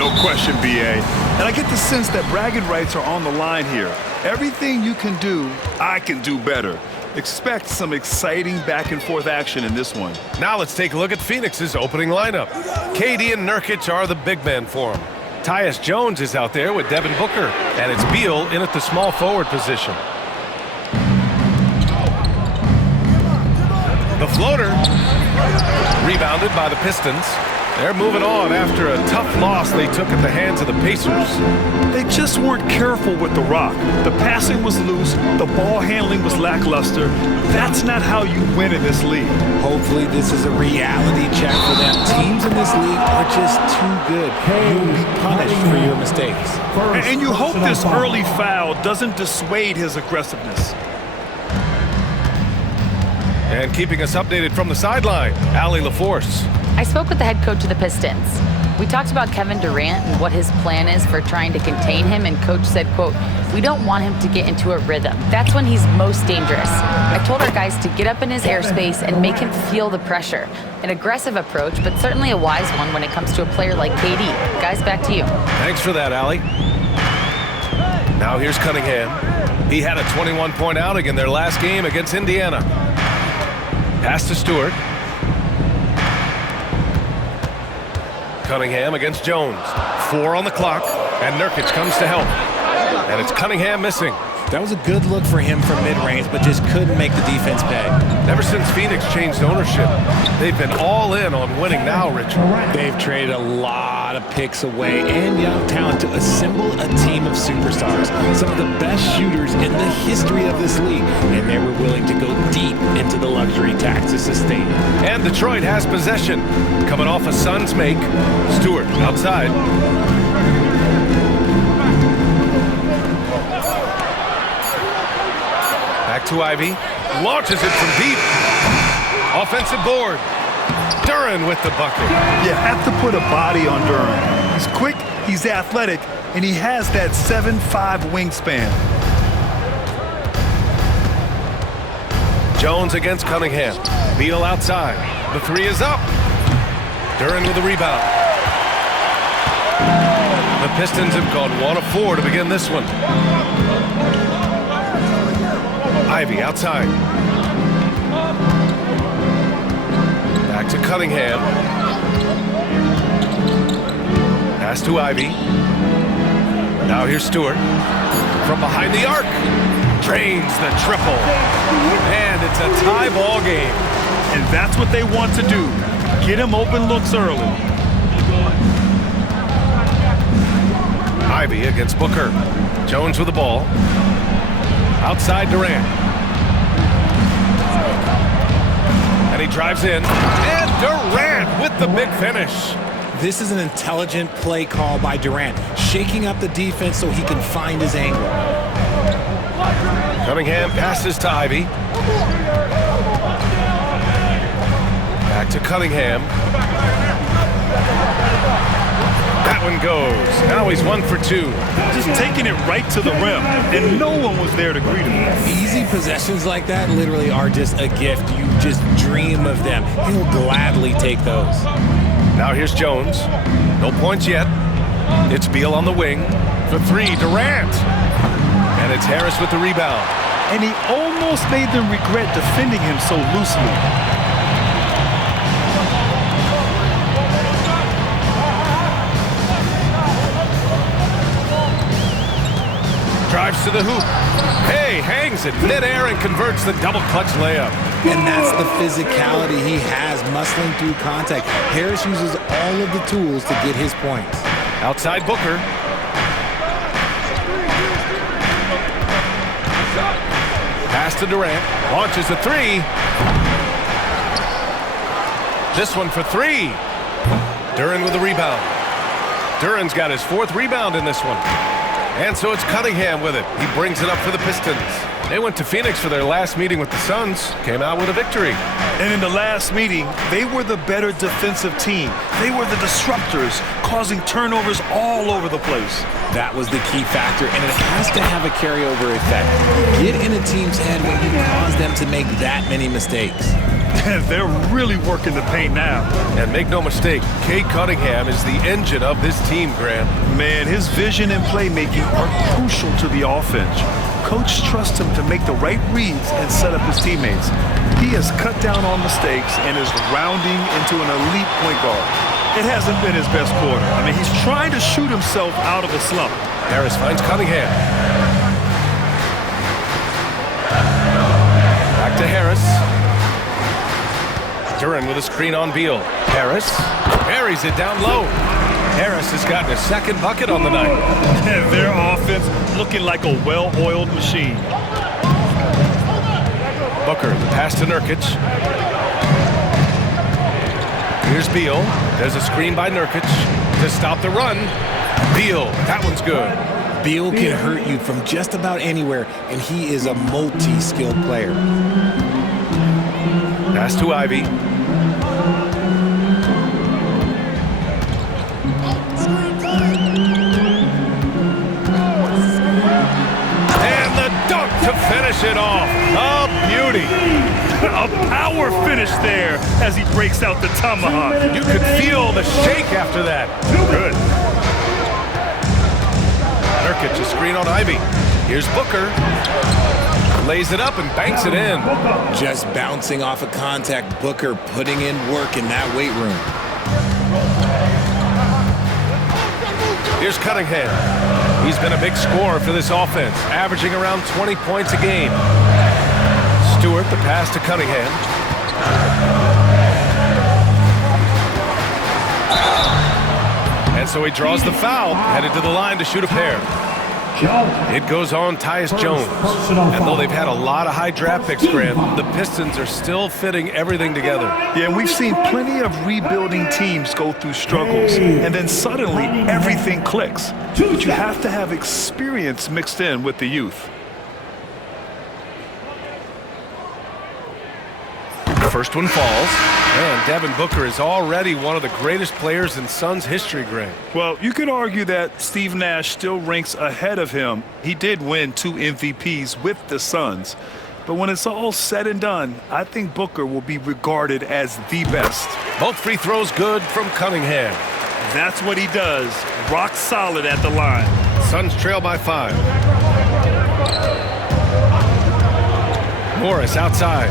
no question, B.A. And I get the sense that bragging rights are on the line here. Everything you can do, I can do better. Expect some exciting back-and-forth action in this one. Now let's take a look at Phoenix's opening lineup. KD and Nurkic are the big men for him. Tyus Jones is out there with Devin Booker, and it's Beal in at the small forward position. The floater, rebounded by the Pistons. They're moving on after a tough loss they took at the hands of the Pacers. They just weren't careful with the rock. The passing was loose, the ball handling was lackluster. That's not how you win in this league. Hopefully this is a reality check for them. Teams in this league are just too good. You'll be punished for your mistakes. And you hope this early foul doesn't dissuade his aggressiveness. And keeping us updated from the sideline, Allie LaForce. I spoke with the head coach of the Pistons. We talked about Kevin Durant and what his plan is for trying to contain him, and coach said, quote, "We don't want him to get into a rhythm. That's when he's most dangerous. I told our guys to get up in his airspace and make him feel the pressure. An aggressive approach, but certainly a wise one when it comes to a player like KD. Guys, back to you." Thanks for that, Allie. Now here's Cunningham. He had a 21-point outing in their last game against Indiana. Pass to Stewart. Cunningham against Jones. 4 on the clock, and Nurkic comes to help. And it's Cunningham missing. That was a good look for him from mid-range, but just couldn't make the defense pay. Ever since Phoenix changed ownership, they've been all in on winning now, Richard. They've traded a lot of picks away and young talent to assemble a team of superstars. Some of the best shooters in the history of this league, and they were willing to go deep into the luxury tax to sustain it. And Detroit has possession. Coming off a Suns make. Stewart outside. Back to Ivy. Launches it from deep. Offensive board. Duren with the bucket. You have to put a body on Duren. He's quick, he's athletic, and he has that 7'5" wingspan. Jones against Cunningham. Beal outside. The three is up. Duren with the rebound. The Pistons have gone 1 of 4 to begin this one. Ivy outside. Back to Cunningham. Pass to Ivy. Now here's Stewart. From behind the arc. Drains the triple. And it's a tie ball game. And that's what they want to do. Get him open looks early. Ivy against Booker. Jones with the ball. Outside Durant. And he drives in. And Durant with the big finish. This is an intelligent play call by Durant, shaking up the defense so he can find his angle. Cunningham passes to Ivy. Back to Cunningham. That one goes. Now he's 1 for 2. Just taking it right to the rim, and no one was there to greet him. Easy possessions like that literally are just a gift. You just dream of them. He'll gladly take those. Now here's Jones. No points yet. It's Beal on the wing. For 3, Durant. And it's Harris with the rebound. And he almost made them regret defending him so loosely. Drives to the hoop. Hey, hangs it midair and converts the double clutch layup. And that's the physicality he has, muscling through contact. Harris uses all of the tools to get his points. Outside Booker. Pass to Durant. Launches a 3. This one for 3. Duren with the rebound. Duren's got his 4th rebound in this one. And so it's Cunningham with it. He brings it up for the Pistons. They went to Phoenix for their last meeting with the Suns. Came out with a victory. And in the last meeting, they were the better defensive team. They were the disruptors, causing turnovers all over the place. That was the key factor, and it has to have a carryover effect. Get in a team's head when you cause them to make that many mistakes. They're really working the paint now. And make no mistake, Cade Cunningham is the engine of this team, Grant. Man, his vision and playmaking are crucial to the offense. Coach trusts him to make the right reads and set up his teammates. He has cut down on mistakes and is rounding into an elite point guard. It hasn't been his best quarter. I mean, he's trying to shoot himself out of a slump. Harris finds Cunningham. Back to Harris. Duren with a screen on Beal. Harris buries it down low. Harris has gotten his second bucket on the night. Their offense looking like a well-oiled machine. Booker, the pass to Nurkic. Here's Beal. There's a screen by Nurkic to stop the run. Beal, that one's good. Beal can hurt you from just about anywhere, and he is a multi-skilled player. Pass to Ivy. And the dunk to finish it off. A beauty. A power finish there as he breaks out the tomahawk. You could feel the shake after that. Good. Nurkic, a screen on Ivy. Here's Booker. Lays it up and banks it in. Just bouncing off of contact, Booker putting in work in that weight room. Here's Cunningham. He's been a big scorer for this offense, averaging around 20 points a game. Stewart, the pass to Cunningham. And so he draws the foul, headed to the line to shoot a pair. It goes on Tyus Jones. And though they've had a lot of high draft picks, Grant, the Pistons are still fitting everything together. Yeah, we've seen plenty of rebuilding teams go through struggles, and then suddenly everything clicks. But you have to have experience mixed in with the youth. First one falls, and Devin Booker is already one of the greatest players in Suns history, Grant. Well, you could argue that Steve Nash still ranks ahead of him. He did win 2 MVPs with the Suns. But when it's all said and done, I think Booker will be regarded as the best. Both free throws good from Cunningham. That's what he does. Rock solid at the line. Suns trail by 5. Morris outside.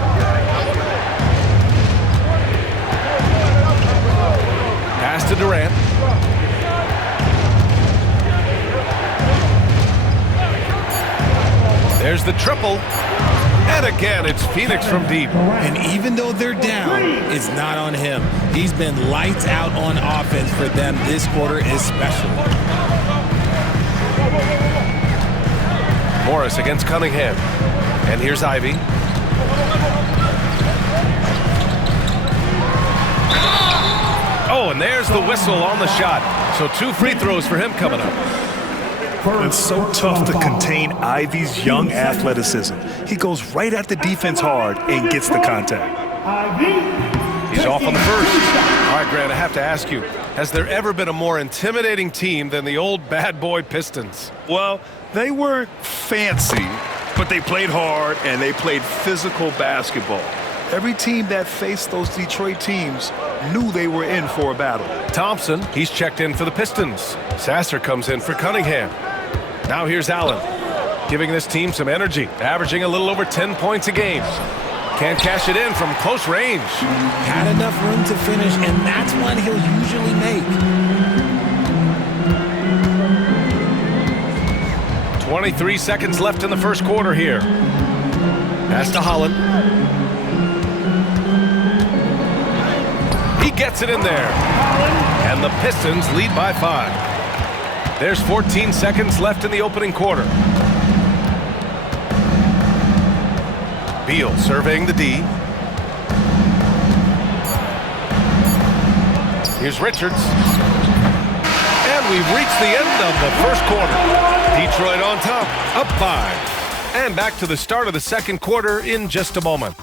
Pass to Durant. There's the triple. And again, it's Phoenix from deep. And even though they're down, it's not on him. He's been lights out on offense for them this quarter especially. Morris against Cunningham. And here's Ivy. Oh, and there's the whistle on the shot. So 2 free throws for him coming up. It's so tough to contain Ivy's young athleticism. He goes right at the defense hard and gets the contact. He's off on the first. All right, Grant, I have to ask you, has there ever been a more intimidating team than the old bad boy Pistons? Well, they weren't fancy, but they played hard and they played physical basketball. Every team that faced those Detroit teams knew they were in for a battle. Thompson, he's checked in for the Pistons. Sasser comes in for Cunningham. Now here's Allen, giving this team some energy, averaging a little over 10 points a game. Can't cash it in from close range. Had enough room to finish, and that's one he'll usually make. 23 seconds left in the first quarter here. Pass to Holland. He gets it in there. And the Pistons lead by 5. There's 14 seconds left in the opening quarter. Beal surveying the D. Here's Richards. And we've reached the end of the first quarter. Detroit on top, up 5. And back to the start of the second quarter in just a moment.